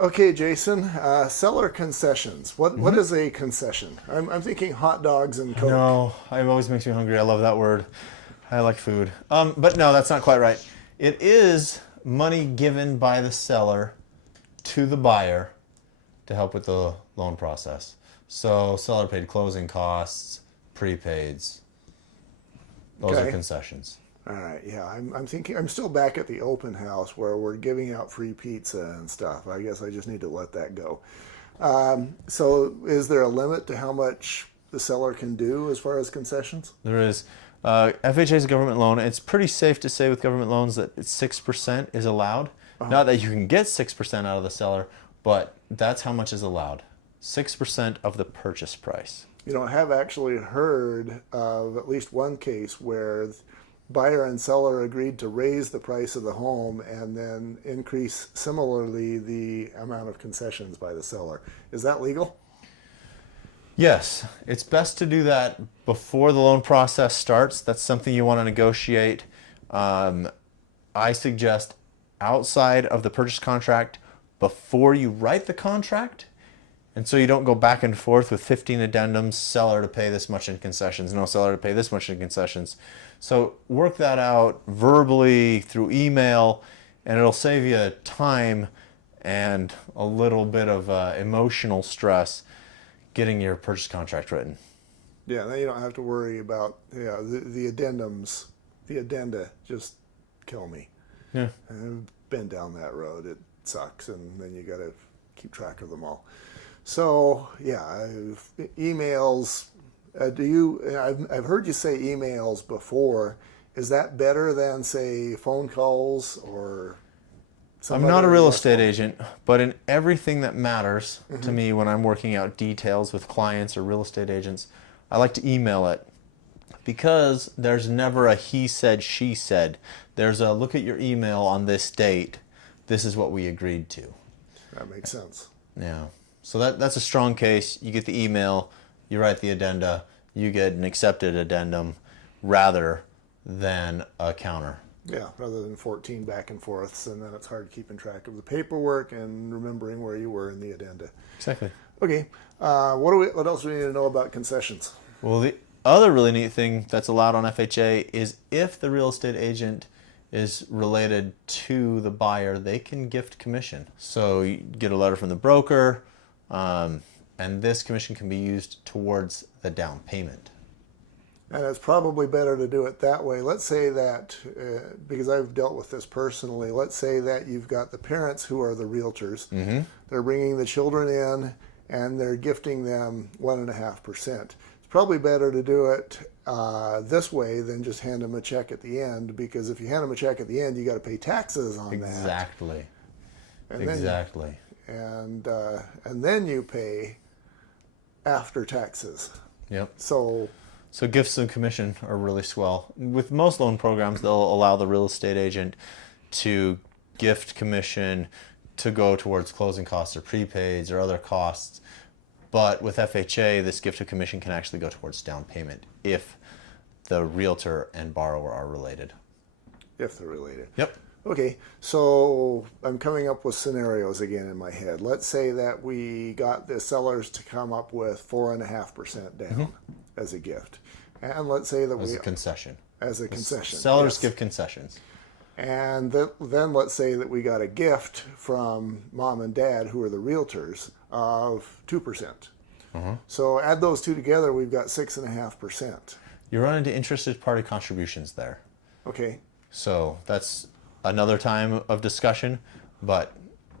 Okay, Jason, seller concessions. What is a concession? I'm thinking hot dogs and Coke. No, it always makes me hungry. I love that word. I like food. But no, that's not quite right. It is money given by the seller to the buyer to help with the loan process. So seller paid closing costs, prepaids. Those are Okay. concessions. All right, yeah, I'm thinking, I'm still back at the open house where we're giving out free pizza and stuff. I guess I just need to let that go. So is there a limit to how much the seller can do as far as concessions? There is. FHA is a government loan. It's pretty safe to say with government loans that 6% is allowed. Not that you can get 6% out of the seller, but that's how much is allowed. 6% of the purchase price. You know, I have actually heard of at least one case where buyer and seller agreed to raise the price of the home and then increase similarly the amount of concessions by the seller. Is that legal? Yes, it's best to do that before the loan process starts. That's something you want to negotiate. I suggest outside of the purchase contract before you write the contract. And so you don't go back and forth with 15 addendums, seller to pay this much in concessions, no seller to pay this much in concessions. So work that out verbally through email, and it'll save you time and a little bit of emotional stress getting your purchase contract written. Yeah, then you don't have to worry about the addendums. The addenda just kill me. Yeah. I've been down that road. It sucks, and then you got to keep track of them all. So yeah, emails. I've heard you say emails before. Is that better than say phone calls or? I'm not a real estate agent, but in everything that matters to me when I'm working out details with clients or real estate agents, I like to email it because there's never a he said, she said. There's a look at your email on this date. This is what we agreed to. That makes sense. Yeah. So that's a strong case. You get the email, you write the addenda, you get an accepted addendum rather than a counter. Yeah, rather than 14 back and forths, and then it's hard keeping track of the paperwork and remembering where you were in the addenda. Exactly. Okay, what else do we need to know about concessions? Well, the other really neat thing that's allowed on FHA is if the real estate agent is related to the buyer, they can gift commission. So you get a letter from the broker, and this commission can be used towards the down payment. And it's probably better to do it that way. Let's say that, because I've dealt with this personally, let's say that you've got the parents who are the realtors. They're bringing the children in and they're gifting them 1.5%. It's probably better to do it this way than just hand them a check at the end, because if you hand them a check at the end, you got to pay taxes on that. Exactly. And Exactly. And then you pay after taxes. Yep. So gifts and commission are really swell. With most loan programs, they'll allow the real estate agent to gift commission to go towards closing costs or prepaids or other costs. But with FHA, this gift of commission can actually go towards down payment if the realtor and borrower are related. if they're related. Yep. Okay, so I'm coming up with scenarios again in my head. Let's say that we got the sellers to come up with 4.5% down as a gift, and let's say that As a concession. as a concession. Sellers yes. give concessions. And then let's say that we got a gift from mom and dad, who are the realtors, of 2%. So add those two together, we've got 6.5%. You run into interested party contributions there. Okay. So that's another time of discussion, but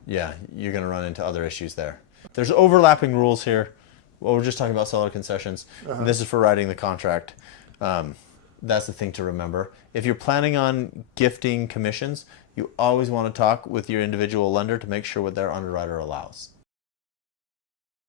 yeah, you're going to run into other issues there. There's overlapping rules here. Well, we're just talking about seller concessions. This is for writing the contract. That's the thing to remember. If you're planning on gifting commissions, you always want to talk with your individual lender to make sure what their underwriter allows.